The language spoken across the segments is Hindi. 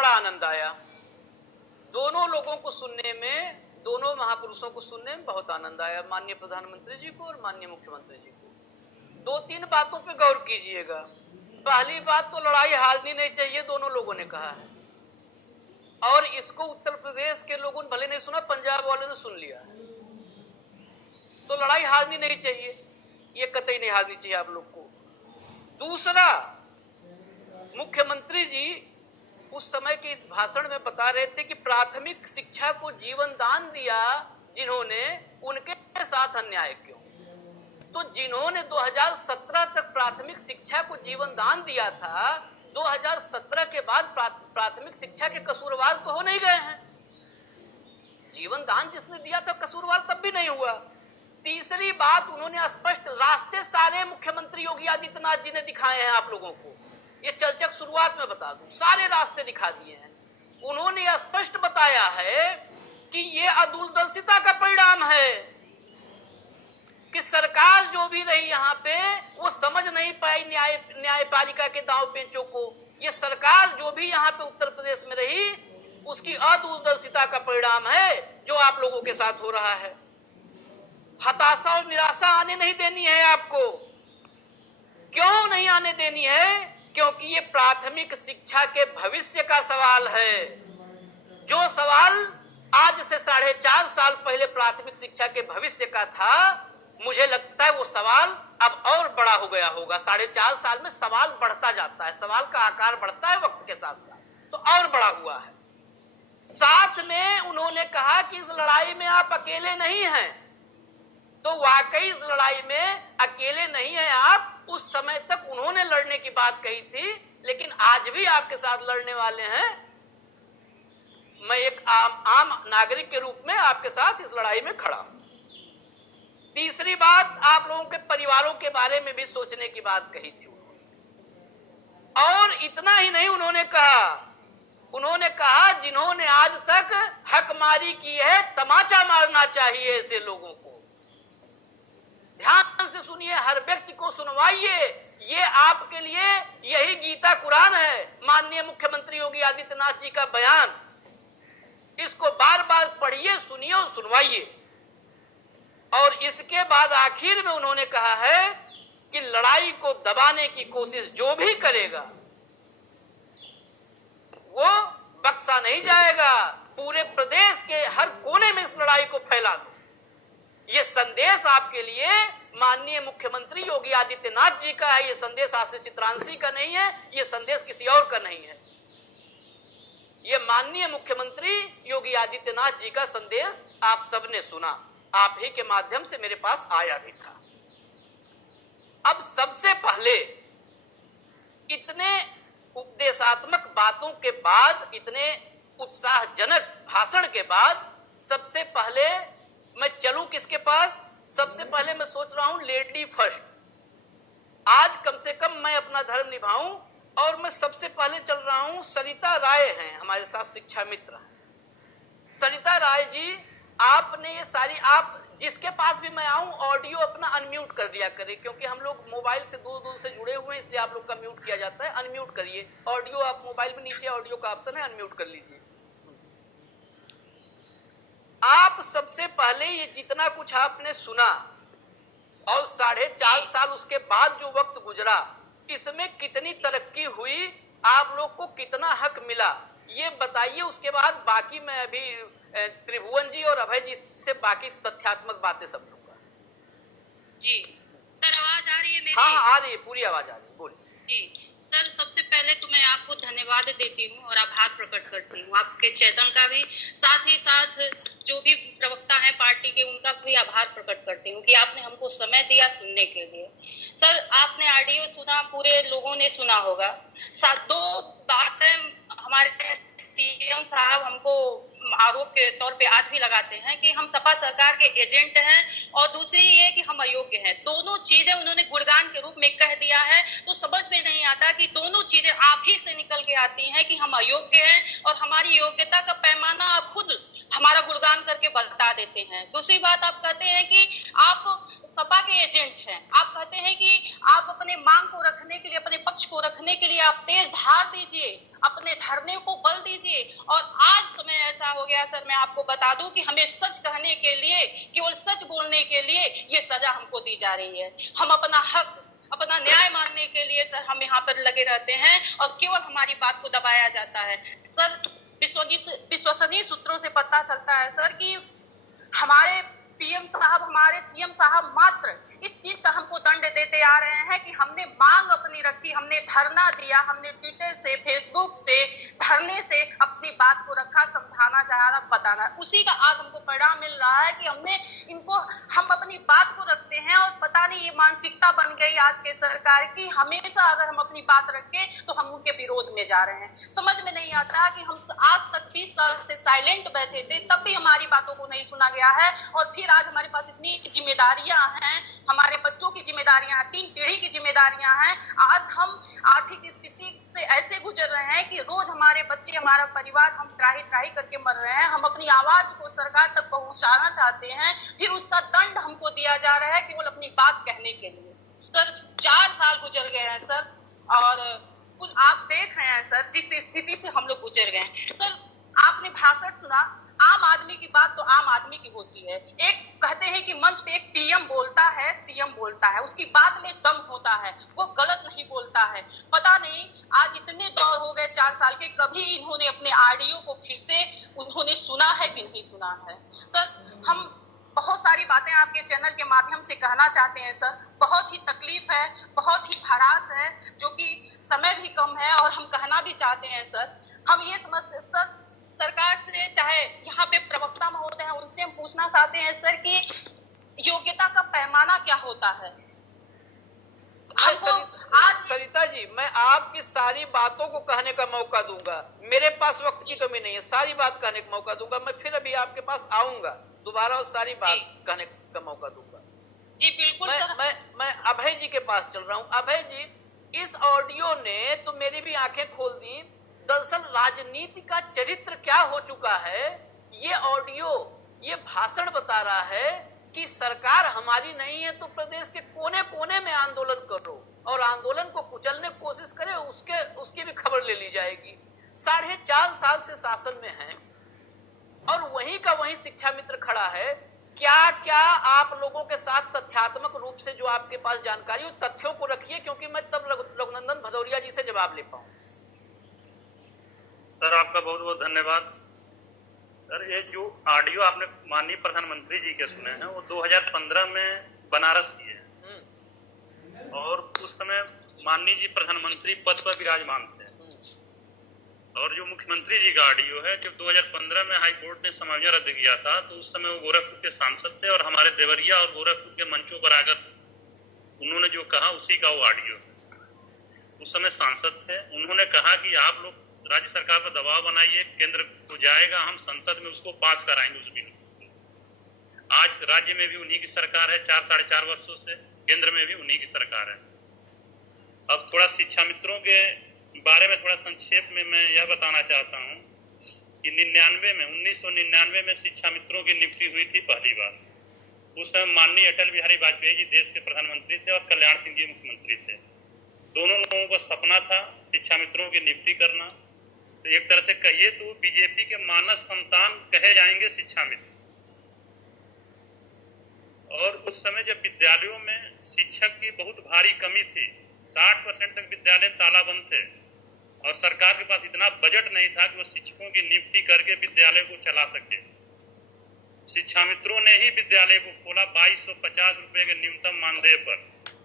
बड़ा आनंद आया। दोनों लोगों को सुनने में, दोनों महापुरुषों को सुनने में बहुत आनंद आया, माननीय प्रधानमंत्री जी को और माननीय मुख्यमंत्री जी को। 2-3 बातों पे गौर कीजिएगा। पहली बात तो लड़ाई हारनी नहीं चाहिए, दोनों लोगों ने कहा है, और इसको उत्तर प्रदेश के लोगों ने भले नहीं सुना, पंजाब वालों ने सुन लिया। तो लड़ाई हारनी नहीं चाहिए, ये कतई नहीं हारनी चाहिए आप लोग को। दूसरा, मुख्यमंत्री जी उस समय के इस भाषण में बता रहे थे कि प्राथमिक शिक्षा को जीवन दान दिया जिन्होंने, उनके साथ अन्याय क्यों? तो जिन्होंने 2017 तक प्राथमिक शिक्षा को जीवन दान दिया था, 2017 के बाद प्राथमिक शिक्षा के कसूरवार तो हो नहीं गए हैं। जीवन दान जिसने दिया था कसूरवार तब भी नहीं हुआ। तीसरी बात, उन्होंने स्पष्ट रास्ते सारे मुख्यमंत्री योगी आदित्यनाथ जी ने दिखाए हैं आप लोगों को। ये चर्चा शुरुआत में बता दूं, सारे रास्ते दिखा दिए हैं। उन्होंने यह स्पष्ट बताया है कि ये अदूरदर्शिता का परिणाम है कि सरकार जो भी रही यहाँ पे वो समझ नहीं पाई न्यायपालिका के दांव पेचों को। ये सरकार जो भी यहाँ पे उत्तर प्रदेश में रही उसकी अदूरदर्शिता का परिणाम है जो आप लोगों के साथ हो रहा है। हताशा और निराशा आने नहीं देनी है आपको। क्यों नहीं आने देनी है? क्योंकि ये प्राथमिक शिक्षा के भविष्य का सवाल है। जो सवाल आज से 4.5 साल पहले प्राथमिक शिक्षा के भविष्य का था, मुझे लगता है वो सवाल अब और बड़ा हो गया होगा। 4.5 साल में सवाल बढ़ता जाता है, सवाल का आकार बढ़ता है वक्त के साथ साथ, तो और बड़ा हुआ है। साथ में उन्होंने कहा कि इस लड़ाई में आप अकेले नहीं हैं। तो वाकई इस लड़ाई में अकेले नहीं है आप। उस समय तक उन्होंने लड़ने की बात कही थी, लेकिन आज भी आपके साथ लड़ने वाले हैं। मैं एक आम नागरिक के रूप में आपके साथ इस लड़ाई में खड़ा हूं। तीसरी बात, आप लोगों के परिवारों के बारे में भी सोचने की बात कही थी उन्होंने। और इतना ही नहीं, उन्होंने कहा जिन्होंने आज तक हकमारी की है, तमाचा मारना चाहिए ऐसे लोगों को। ध्यान से सुनिए, हर व्यक्ति को सुनवाइए। ये आपके लिए यही गीता कुरान है, माननीय मुख्यमंत्री योगी आदित्यनाथ जी का बयान। इसको बार बार पढ़िए, सुनिए और सुनवाइए। और इसके बाद आखिर में उन्होंने कहा है कि लड़ाई को दबाने की कोशिश जो भी करेगा वो बख्शा नहीं जाएगा। पूरे प्रदेश के हर कोने में इस लड़ाई को फैला दो। ये संदेश आपके लिए माननीय मुख्यमंत्री योगी आदित्यनाथ जी का है। ये संदेश आशीष चित्रांशी का नहीं है, ये संदेश किसी और का नहीं है। ये माननीय मुख्यमंत्री योगी आदित्यनाथ जी का संदेश आप सबने सुना, आप ही के माध्यम से मेरे पास आया भी था। अब सबसे पहले इतने उपदेशात्मक बातों के बाद, इतने उत्साहजनक भाषण के बाद, सबसे पहले मैं चलूं किसके पास? सबसे पहले मैं सोच रहा हूं लेडी फर्स्ट। आज कम से कम मैं अपना धर्म निभाऊं, और मैं सबसे पहले चल रहा हूं, सरिता राय हैं हमारे साथ, शिक्षा मित्र। सरिता राय जी, आपने ये सारी, आप जिसके पास भी मैं आऊं ऑडियो अपना अनम्यूट कर दिया करें, क्योंकि हम लोग मोबाइल से दूर दूर से जुड़े हुए हैं, इसलिए आप लोग का म्यूट किया जाता है। अनम्यूट करिए ऑडियो, आप मोबाइल में नीचे ऑडियो का ऑप्शन है, अनम्यूट कर लीजिए। आप सबसे पहले ये जितना कुछ आपने सुना और 4.5 साल उसके बाद जो वक्त गुजरा, इसमें कितनी तरक्की हुई, आप लोग को कितना हक मिला, ये बताइए। उसके बाद बाकी मैं अभी त्रिभुवन जी और अभय जी से बाकी तथ्यात्मक बातें सब लूंगा। जी सर, आवाज आ रही है मेरी? हाँ, आ रही है, पूरी आवाज आ रही है, बोलिए। जी सर, सबसे पहले तो मैं आपको धन्यवाद देती हूँ और आभार प्रकट करती हूँ, आपके चेतन का भी, साथ ही साथ जो भी प्रवक्ता हैं पार्टी के, उनका भी आभार प्रकट करती हूँ कि आपने हमको समय दिया सुनने के लिए। सर, आपने ऑडियो सुना, पूरे लोगों ने सुना होगा। 2 बातें हमारे सीएम साहब हमको आरोप के तौर पे आज भी लगाते हैं कि हम सपा सरकार के एजेंट हैं, और दूसरी ये कि हम अयोग्य हैं। दोनों चीजें उन्होंने गुणगान के रूप में कह दिया है, तो समझ में नहीं आता कि दोनों चीजें आप ही से निकल के आती हैं कि हम अयोग्य हैं, और हमारी योग्यता का पैमाना आप खुद हमारा गुणगान करके बता देते हैं। दूसरी बात, आप कहते हैं कि आप सपा के एजेंट हैं। आप कहते हैं कि आप अपने मांग को रखने के लिए, अपने पक्ष को रखने के लिए आप तेज धार दीजिए, अपने धरने को बल दीजिए। और आज समय ऐसा हो गया सर, मैं आपको बता दूं कि हमें सच कहने के लिए, केवल सच बोलने के लिए ये सजा हमको दी जा रही है। हम अपना हक, अपना न्याय मानने के लिए सर हम यहाँ पर लगे रहते हैं और केवल हमारी बात को दबाया जाता है। सर विश्वसनीय सूत्रों से पता चलता है सर कि हमारे पीएम साहब, हमारे सीएम साहब मात्र इस चीज का हमको दंड देते आ रहे हैं कि हमने मांग अपनी रखी, हमने धरना दिया, हमने ट्विटर से, फेसबुक से, धरने से अपनी बात को रखा, समझाना चाहा, बताना, उसी का आज हमको परिणाम मिल रहा है कि हम अपनी बात को रखते हैं और पता नहीं ये मानसिकता बन गई आज के सरकार की, हमेशा अगर हम अपनी बात रखें तो हम उनके विरोध में जा रहे हैं। समझ में नहीं आता कि हम आज तक 20 साल से साइलेंट बैठे थे, तब भी हमारी बातों को नहीं सुना गया है और फिर आज हमारे पास इतनी जिम्मेदारियां हैं, हमारे बच्चों की जिम्मेदारियां हैं, 3 पीढ़ी की जिम्मेदारियां हैं। आज हम आर्थिक स्थिति से ऐसे गुजर रहे हैं कि रोज हमारे बच्चे, हमारा परिवार, हम त्राही त्राही करके मर रहे हैं। हम अपनी आवाज को सरकार तक पहुंचाना चाहते हैं, फिर उसका दंड हमको दिया जा रहा है केवल अपनी बात कहने के लिए। सर 4 साल गुजर गए हैं सर, और कुछ आप देख रहे हैं सर जिस स्थिति से हम लोग गुजर गए हैं। सर आपने भाषण सुना, आम आदमी की बात तो आम आदमी की होती है। एक कहते हैं कि मंच पे एक पीएम बोलता है, सीएम बोलता है, उसकी बात में दम होता है, वो गलत नहीं बोलता है। पता नहीं आज इतने दौर हो गए 4 साल के, कभी इन्होंने अपने ऑडियो को फिर से उन्होंने सुना है कि नहीं सुना है। सर हम बहुत सारी बातें आपके चैनल के माध्यम से कहना चाहते हैं सर। बहुत ही तकलीफ है, बहुत ही भड़ास है, जो कि समय भी कम है और हम कहना भी चाहते हैं सर। हम ये समझते सर, सरकार से, चाहे यहाँ पे प्रवक्ता महोदय हैं, उनसे हम पूछना चाहते हैं सर कि योग्यता का पैमाना क्या होता है। सरिता जी, मैं आपकी सारी बातों को कहने का मौका दूंगा, मेरे पास वक्त की कमी नहीं है, सारी बात कहने का मौका दूंगा। मैं फिर अभी आपके पास आऊंगा दोबारा और सारी बात कहने का मौका दूंगा। जी बिल्कुल सर। मैं अभय जी के पास चल रहा हूँ। अभय जी, इस ऑडियो ने तो मेरी भी आंखें खोल दी। दरअसल राजनीति का चरित्र क्या हो चुका है, ये ऑडियो, ये भाषण बता रहा है कि सरकार हमारी नहीं है तो प्रदेश के कोने कोने में आंदोलन करो और आंदोलन को कुचलने की कोशिश करे, उसकी भी खबर ले ली जाएगी। 4.5 साल से शासन में है और वहीं का वहीं शिक्षा मित्र खड़ा है। क्या क्या आप लोगों के साथ तथ्यात्मक रूप से जो आपके पास जानकारी हो, तथ्यों को रखिए, क्योंकि मैं तब रघुनंदन भदौरिया जी से जवाब ले पाऊं। सर आपका बहुत बहुत धन्यवाद। सर ये जो ऑडियो आपने माननीय प्रधानमंत्री जी के सुने हैं वो 2015 में बनारस की है और उस समय माननीय जी प्रधानमंत्री पद पर विराजमान थे। और जो मुख्यमंत्री जी का ऑडियो है, जब 2015 में हाई कोर्ट ने समायोजन रद्द किया था तो उस समय वो गोरखपुर के सांसद थे और हमारे देवरिया और गोरखपुर के मंचों पर आकर उन्होंने जो कहा उसी का वो ऑडियो है। उस समय सांसद थे, उन्होंने कहा कि आप लोग राज्य सरकार पर दबाव बनाइए, केंद्र को जाएगा, हम संसद में उसको पास कराएंगे उस बिल को। आज राज्य में भी उन्हीं की सरकार है, 4-4.5 वर्षों से केंद्र में भी उन्हीं की सरकार है। अब थोड़ा शिक्षा मित्रों के बारे में थोड़ा संक्षेप में मैं यह बताना चाहता हूं कि 1999 में शिक्षा मित्रों की नियुक्ति हुई थी पहली बार। उस समय माननीय अटल बिहारी वाजपेयी जी देश के प्रधानमंत्री थे और कल्याण सिंह जी मुख्यमंत्री थे। दोनों लोगों का सपना था शिक्षा मित्रों की नियुक्ति करना। तो एक तरह से कहिए तो बीजेपी के मानस संतान कहे जाएंगे शिक्षा मित्र। और उस समय जब विद्यालयों में शिक्षक की बहुत भारी कमी थी, 60% तक विद्यालय तालाबंद थे और सरकार के पास इतना बजट नहीं था कि वो शिक्षकों की नियुक्ति करके विद्यालय को चला सके। शिक्षा मित्रों ने ही विद्यालय को खोला 2250 रुपए के न्यूनतम मानदेय पर।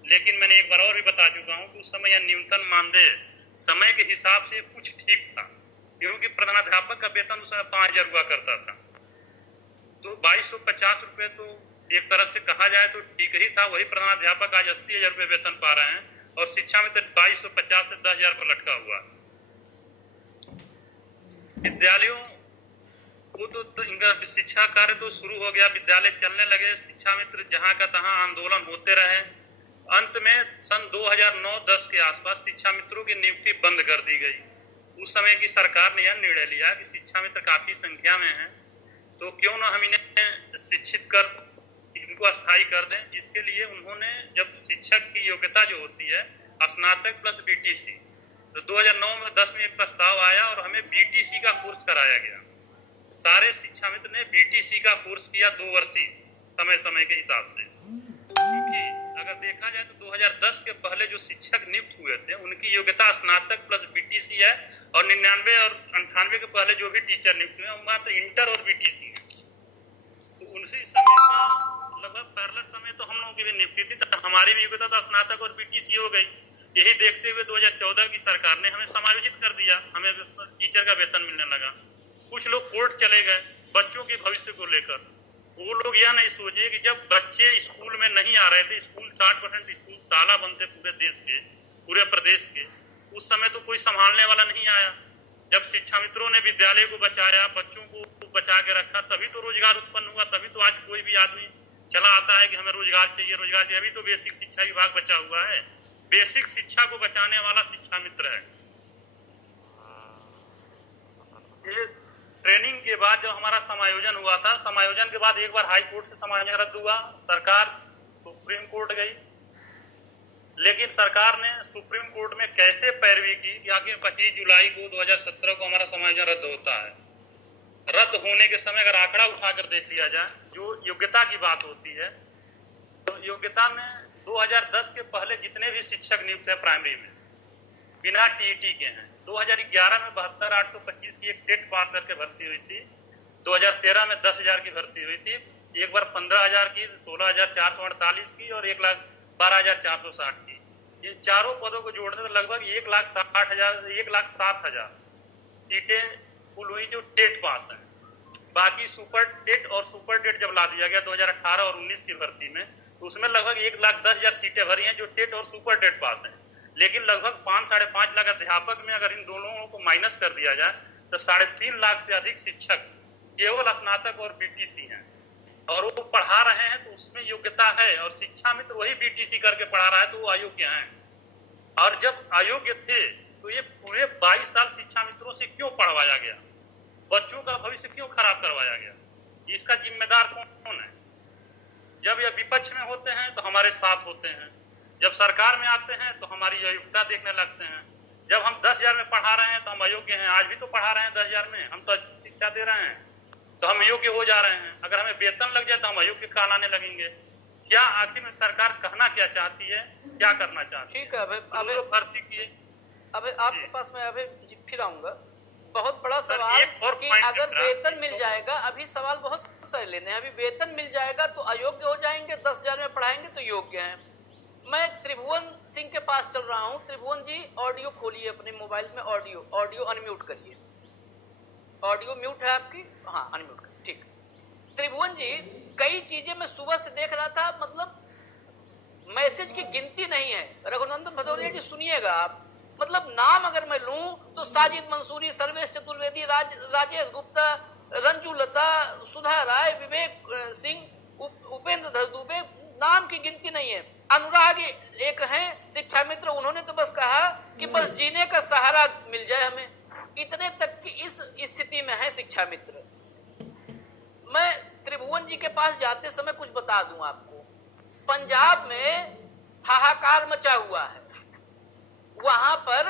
लेकिन मैंने एक बार और भी बता चुका हूं कि उस समय यह न्यूनतम मानदेय समय के हिसाब से कुछ ठीक था, क्योंकि प्रधानाध्यापक का वेतन उस समय 5000 हुआ करता था। तो 2250 रुपए तो एक तरह से कहा जाए तो ठीक ही था। वही प्रधानाध्यापक आज 80,000 रुपए वेतन पा रहे हैं और शिक्षा में तो 2250 से 10,000 पर लटका हुआ। विद्यालयों को तो इनका शिक्षा कार्य तो शुरू हो गया, विद्यालय चलने लगे, शिक्षा मित्र जहां का तहां आंदोलन होते रहे। अंत में सन 2009-10 के आसपास शिक्षा मित्रों की नियुक्ति बंद कर दी गई। उस समय की सरकार ने यह निर्णय लिया कि शिक्षा मित्र काफी संख्या में हैं, तो क्यों न हम इन्हें शिक्षित कर इनको अस्थायी कर दें। इसके लिए उन्होंने जब शिक्षक की योग्यता जो होती है स्नातक प्लस बीटीसी, तो 2009 में 10 में एक प्रस्ताव आया और हमें बीटीसी का कोर्स कराया गया। सारे शिक्षा मित्र ने बीटीसी का कोर्स किया 2 वर्षीय समय के हिसाब से, क्योंकि अगर देखा जाए तो 2010 के पहले जो शिक्षक नियुक्त हुए थे उनकी योग्यता स्नातक प्लस बीटीसी है, और 99 और 98 के पहले जो भी टीचर नियुक्त हुए मात्र इंटर और बीटीसी है। तो उनसे समय का लगभग पैरेलल समय तो हम लोगों की भी नियुक्ति थी, तो हमारी भी योग्यता तो स्नातक और बीटीसी हो गई। यही देखते हुए 2014 की सरकार ने हमें समायोजित कर दिया, हमें टीचर का वेतन मिलने लगा। कुछ लोग कोर्ट चले गए बच्चों के भविष्य को लेकर। वो लोग यह नहीं सोचे कि जब बच्चे स्कूल में नहीं आ रहे थे, स्कूल 60% स्कूल ताला बंद थे पूरे देश के, पूरे प्रदेश के, उस समय तो कोई संभालने वाला नहीं आया। जब शिक्षा मित्रों ने विद्यालय को बचाया, बच्चों को बचा के रखा, तभी तो रोजगार उत्पन्न हुआ। तभी तो आज कोई भी आदमी चला आता है कि हमें रोजगार चाहिए, रोजगार चाहिए। अभी तो बेसिक शिक्षा विभाग बचा हुआ है। बेसिक शिक्षा को बचाने वाला शिक्षा मित्र है। ये ट्रेनिंग के बाद जब हमारा समायोजन हुआ था, समायोजन के बाद एक बार हाई कोर्ट से समायोजन रद्द हुआ, सरकार सुप्रीम कोर्ट गई, लेकिन सरकार ने सुप्रीम कोर्ट में कैसे पैरवी की कि आखिर 25 जुलाई को 2017 को हमारा समायोजन रद्द होता है। रद्द होने के समय अगर आंकड़ा उठाकर देख लिया जाए, जो योग्यता की बात होती है, तो योग्यता में 2010 के पहले जितने भी शिक्षक नियुक्त है प्राइमरी में बिना टीईटी के हैं। 2011 में 72,825 की एक टेट पास करके भर्ती हुई थी। 2013 में 10,000 की भर्ती हुई थी। एक बार 15,000 की, 16,448 की और 1,12,460 की। ये चारों पदों को जोड़ने में लगभग 1,60,000 1,07,000 सीटें कुल हुई जो टेट पास है। बाकी सुपर टेट और सुपर टेट जब ला दिया गया 2018 और 19 की भर्ती में, तो उसमें लगभग 1,10,000 सीटें भरी हैं जो टेट और सुपर टेट पास हैं। लेकिन लगभग 5-5.5 लाख अध्यापक में अगर इन दोनों को माइनस कर दिया जाए तो 3.5 लाख से अधिक शिक्षक केवल स्नातक और बीटीसी हैं, और वो पढ़ा रहे हैं तो उसमें योग्यता है, और शिक्षा मित्र वही बीटीसी करके पढ़ा रहा है तो वो अयोग्य हैं। और जब अयोग्य थे तो ये पूरे 22 साल शिक्षा मित्रों से क्यों पढ़वाया गया, बच्चों का भविष्य क्यों खराब करवाया गया, इसका जिम्मेदार कौन है? जब ये विपक्ष में होते हैं तो हमारे साथ होते हैं, जब सरकार में आते हैं तो हमारी अयोग्यता देखने लगते हैं। जब हम 10,000 में पढ़ा रहे हैं तो हम अयोग्य हैं। आज भी तो पढ़ा रहे हैं 10,000 में, हम तो अच्छी शिक्षा दे रहे हैं तो हम योग्य हो जा रहे हैं। अगर हमें वेतन लग जाए तो हम अयोग्य कहलाने लगेंगे। क्या आखिर में सरकार कहना क्या चाहती है, क्या करना चाहती है? ठीक है, अभी भर्ती किए। अभी आपके पास मैं अभी फिर आऊंगा। बहुत बड़ा सवाल कि अगर वेतन मिल जाएगा, अभी सवाल बहुत सारे लेने हैं। अभी वेतन मिल जाएगा तो अयोग्य हो जाएंगे, 10,000 में पढ़ाएंगे तो योग्य हैं। मैं त्रिभुवन सिंह के पास चल रहा हूं। त्रिभुवन जी, ऑडियो खोलिए अपने मोबाइल में, ऑडियो अनम्यूट करिए। ऑडियो म्यूट है आपकी? हाँ, अनम्यूट करिए। ठीक। त्रिभुवन जी, कई चीजें मैं सुबह से देख रहा था, मतलब मैसेज की गिनती नहीं है। रघुनंदन भदौरिया जी सुनिएगा आप, मतलब नाम अगर मैं लूं तो साजिद मंसूरी, सर्वेश चतुर्वेदी, राजेश गुप्ता, रंजू लता, सुधा राय, विवेक सिंह, उपेंद्र धसदुबे, नाम की गिनती नहीं है। अनुराग एक हैं शिक्षा मित्र, उन्होंने तो बस कहा कि बस जीने का सहारा मिल जाए हमें, इतने तक की इस स्थिति में है शिक्षा मित्र। मैं त्रिभुवन जी के पास जाते समय कुछ बता दूं आपको। पंजाब में हाहाकार मचा हुआ है। वहां पर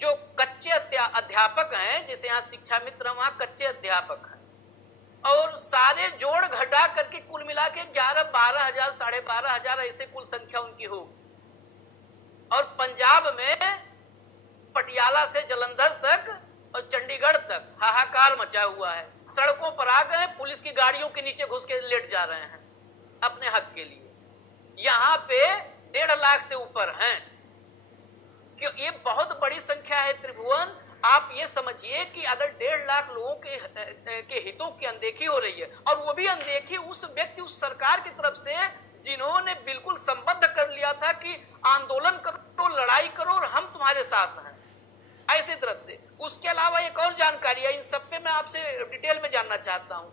जो कच्चे अध्यापक हैं, जैसे यहाँ शिक्षा मित्र, वहां कच्चे अध्यापक हैं, और सारे जोड़ घटा करके कुल मिला के 11-12 हजार, 12.5 हजार ऐसे कुल संख्या उनकी होगी। और पंजाब में पटियाला से जलंधर तक और चंडीगढ़ तक हाहाकार मचा हुआ है। सड़कों पर आ गए, पुलिस की गाड़ियों के नीचे घुस के लेट जा रहे हैं अपने हक के लिए। यहाँ पे 1.5 लाख से ऊपर हैं। क्यों? ये बहुत बड़ी संख्या है त्रिभुवन। आप ये समझिए कि अगर 1.5 लाख लोगों के हितों की अनदेखी हो रही है, और वो भी अनदेखी उस व्यक्ति, उस सरकार की तरफ से जिन्होंने बिल्कुल संबद्ध कर लिया था कि आंदोलन करो, लड़ाई करो और हम तुम्हारे साथ हैं, ऐसी तरफ से। उसके अलावा एक और जानकारी है, इन सब पे मैं आपसे डिटेल में जानना चाहता हूं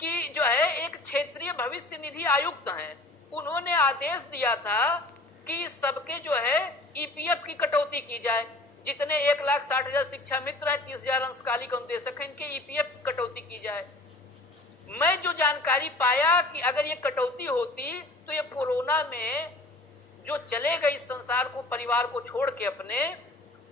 कि जो है एक क्षेत्रीय भविष्य निधि आयुक्त हैं, उन्होंने आदेश दिया था कि सबके जो है ईपीएफ की कटौती की जाए। जितने 1,60,000 शिक्षा मित्र है, 30,000 अंशकालिक अनुदेशक है, इनके ईपीएफ की कटौती की जाए। मैं जो जानकारी पाया कि अगर ये कटौती होती तो ये कोरोना में जो चले गए इस संसार को, परिवार को छोड़ के अपने,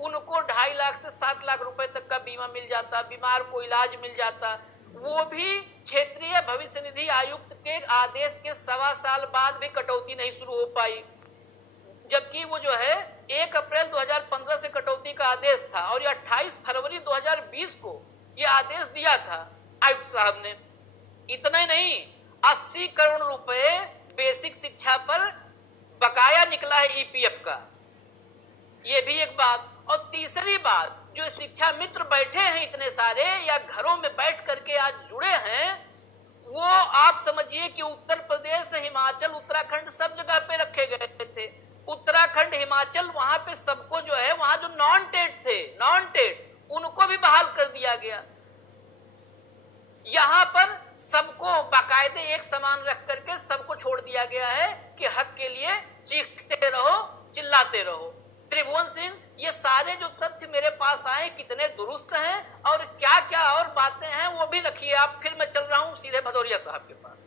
उनको 2.5 लाख से 7 लाख रुपए तक का बीमा मिल जाता, बीमार को इलाज मिल जाता। वो भी क्षेत्रीय भविष्य निधि आयुक्त के आदेश के 1.25 साल बाद भी कटौती नहीं शुरू हो पाई, जबकि वो जो है 1 अप्रैल 2015 से कटौती का आदेश था और ये 28 फरवरी 2020 को ये आदेश दिया था आयुक्त साहब ने। इतना ही नहीं, 80 करोड़ रुपए बेसिक शिक्षा पर बकाया निकला है ईपीएफ का, ये भी एक बात। और तीसरी बात, जो शिक्षा मित्र बैठे हैं इतने सारे या घरों में बैठ करके आज जुड़े हैं, वो आप समझिए कि उत्तर प्रदेश, हिमाचल, उत्तराखंड सब जगह पे रखे गए थे। उत्तराखंड, हिमाचल, वहां पे सबको जो है, वहां जो नॉन टेट थे, नॉन टेट, उनको भी बहाल कर दिया गया। यहां पर सबको बाकायदे एक समान रख करके सबको छोड़ दिया गया है कि हक के लिए चीखते रहो, चिल्लाते रहो। त्रिभुवन सिंह, ये सारे जो तथ्य मेरे पास आए कितने दुरुस्त हैं और क्या क्या और बातें हैं वो भी रखिए आप। फिर मैं चल रहा हूं सीधे भदौरिया साहब के पास।